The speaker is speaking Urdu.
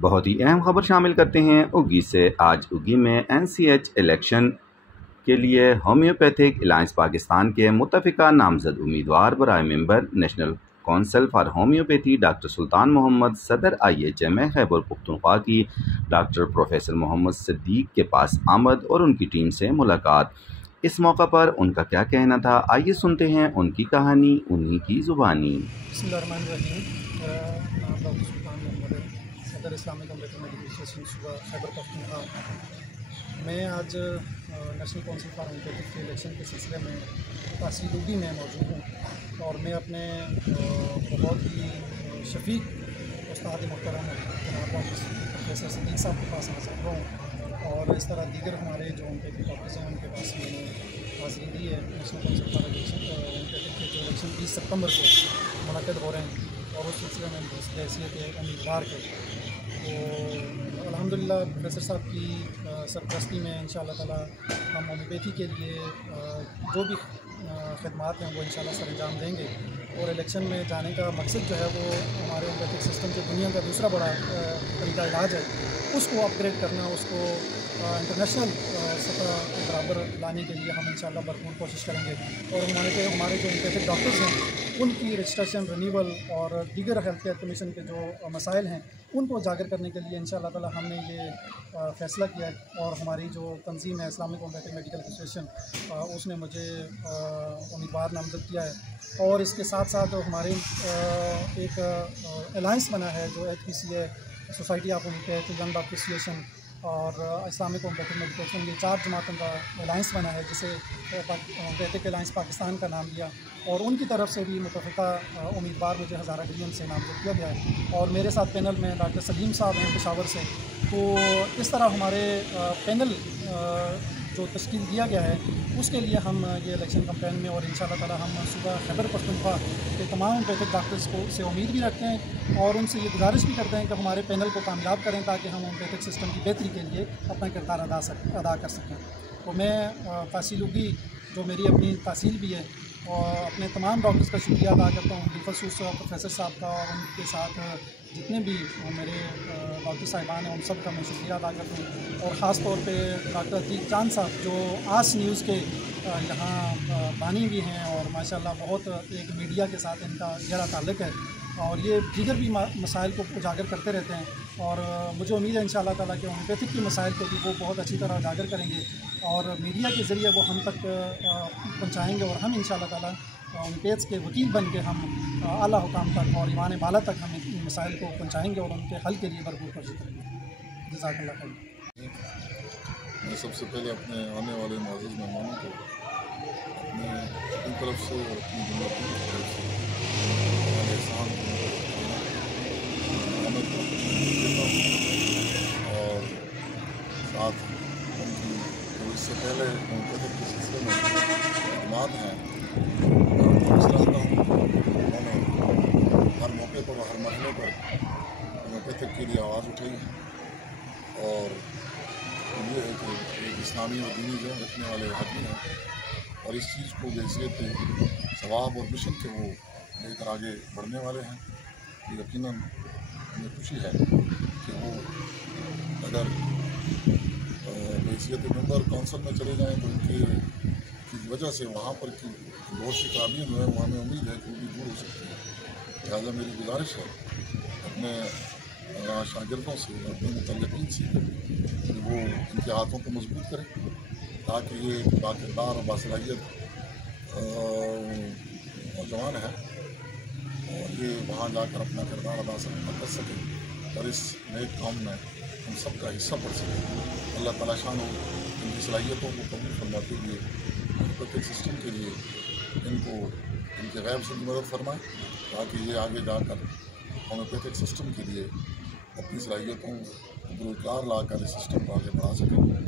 بہت ہی اہم خبر شامل کرتے ہیں اگی سے۔ آج اگی میں NCH الیکشن کے لیے ہومیوپیتھک الائنس پاکستان کے متفقہ نامزد امیدوار برائے member national council for homeopathy doctor Sultan Muhammad, صدر IHM خیبر پختونخوا کی ڈاکٹر پروفیسر محمد صدیق کے پاس آمد اور ان کی ٹیم سے ملاقات۔ اس موقع پر ان کا کیا کہنا تھا، آئیے سنتے ہیں ان کی کہانی انہی کی زبانی۔ بسم اللہ الرحمن الرحیم۔ نام ڈاکٹر سلطان محمد، صدر اسلامک میڈیکل ایسوسی ایشن صوبہ خیبر پختونخوا۔ میں آج نیشنل کونسل فار ہومیوپیتھک کے الیکشن کے سلسلے میں تحصیل اگی میں موجود ہوں اور میں اپنے بہت ہی شفیق استاد محترم جناب پروفیسر صدیق صاحب کے پاس حاضر ہوا ہوں اور اس طرح دیگر ہمارے جو ہومیوپیتھک ڈاکٹرز ہیں ان کے پاس میں نے حاضری دی ہے۔ نیشنل کونسل فار ہومیوپیتھک کے جو الیکشن 20 ستمبر کو منعقد ہو رہے ہیں اور اس سلسلے میں حیثیت امیدوار کے تو الحمدللہ پروفیسر صاحب کی سرپرستی میں انشاءاللہ تعالیٰ ہم ہومیوپیتھی کے لیے جو بھی خدمات ہیں وہ انشاءاللہ سر انجام دیں گے اور الیکشن میں جانے کا مقصد جو ہے وہ ہمارے ہومیوپیتھک سسٹم جو دنیا کا دوسرا بڑا طریقہ علاج ہے اس کو اپ گریڈ کرنا، اس کو انٹرنیشنل سطح کے برابر لانے کے لیے ہم انشاءاللہ بھرپور کوشش کریں گے اور ہمارے جو ہومیوپیتھک ڈاکٹرز ہیں ان کی رجسٹریشن رینیول اور دیگر ہیلتھ کیئر کمیشن کے جو مسائل ہیں ان کو اجاگر کرنے کے لیے انشاءاللہ تعالیٰ ہم نے یہ فیصلہ کیا ہے اور ہماری جو تنظیم ہے اسلامک ہومیوپیتھک میڈیکل ایسوسی ایشن اس نے مجھے امیدوار نامزد کیا ہے اور اس کے ساتھ ساتھ ہمارے ایک الائنس بنا ہے جو HPC ہے، society of homeopath young doctor ایسوسی ایشن اور اسلامک ہومیوپیتھک میڈیکل ایسوسی، یہ 4 جماعتوں کا الائنس بنا ہے جسے ہومیوپیتھک الائنس پاکستان کا نام دیا اور ان کی طرف سے بھی متفقہ امیدوار مجھے ہزارہ ڈویژن سے نامزد کیا گیا ہے اور میرے ساتھ پینل میں ڈاکٹر سلیم صاحب ہیں پشاور سے۔ تو اس طرح ہمارے پینل جو تشکیل دیا گیا ہے اس کے لیے ہم یہ الیکشن کمپین میں اور انشاءاللہ تعالیٰ ہم صوبہ خیبر پختونخوا کے تمام ہومیوپیتھک ڈاکٹرز کو سے امید بھی رکھتے ہیں اور ان سے یہ گزارش بھی کرتے ہیں کہ ہمارے پینل کو کامیاب کریں تاکہ ہم ہومیوپیتھک سسٹم کی بہتری کے لیے اپنا کردار ادا کر سکیں۔ تو میں تحصیل اگی جو میری اپنی تحصیل بھی ہے اور اپنے تمام ڈاکٹرز کا شکریہ ادا کرتا ہوں، بالخصوص پروفیسر صاحب کا اور ان کے ساتھ جتنے بھی میرے ڈاکٹر صاحبان ہیں ان سب کا میں شکریہ ادا کرتا ہوں اور خاص طور پہ ڈاکٹر عتیق چاند صاحب جو آس نیوز کے یہاں بانی بھی ہیں اور ماشاءاللہ بہت ایک میڈیا کے ساتھ ان کا گہرا تعلق ہے اور یہ دیگر بھی مسائل کو اجاگر کرتے رہتے ہیں اور مجھے امید ہے انشاءاللہ تعالیٰ کہ ہومیوپیتھک کے مسائل کو بھی وہ بہت اچھی طرح اجاگر کریں گے اور میڈیا کے ذریعے وہ ہم تک پہنچائیں گے اور ہم انشاءاللہ تعالیٰ ہومیوپیتھس کے وکیل بن کے ہم اعلیٰ حکام تک اور ایوان بالا تک ہم ان مسائل کو پہنچائیں گے اور ان کے حل کے لیے بھرپور کوشش کریں گے۔ جزاک اللہ خیر۔ میں سب سے پہلے اپنے آنے والے معزز مہمانوں کو اپنی طرف سے اور اپنی جماعت کی طرف سے احسان اور ساتھ ان کی جو اس سے پہلے ہومیوپیتھک کے سلسلے میں خدمات ہیں رہتا ہوں، میں نے ہر موقع پر ہر مرحلے پر ہومیوپیتھک کے لیے آواز اٹھائی ہے اور یہ ہے کہ ایک اسلامی اور دینی ذہن رکھنے والے آدمی ہیں اور اس چیز کو بحیثیت ثواب اور مشن کے وہ لے کر آگے بڑھنے والے ہیں۔ یقیناً ہمیں خوشی ہے کہ وہ اگر بحیثیت ممبر کونسل میں چلے جائیں تو ان کی وجہ سے وہاں پر کی بہت سی خرابیاں جو ہیں وہ ہمیں امید ہے کہ وہ بھی دور ہو سکتی ہے۔ لہٰذا میری گزارش ہے اپنے شاگردوں سے اپنے متعلقین سے کہ وہ ان کے ہاتھوں کو مضبوط کریں تاکہ یہ باکردار اور باصلاحیت نوجوان ہے اور یہ وہاں جا کر اپنا کردار ادا کر سکیں اور اس نیک کام میں ہم سب کا حصہ پڑ سکے۔ اللہ تعالیٰ شان ہو ان کی صلاحیتوں کو قبول فرماتے ہوئے ہومیوپیتھک سسٹم کے لیے ان کو ان کے غیب سے مدد فرمائیں تاکہ یہ آگے جا کر ہومیوپیتھک سسٹم کے لیے اپنی صلاحیتوں کو بروکار لا کر اس سسٹم کو آگے بڑھا سکیں۔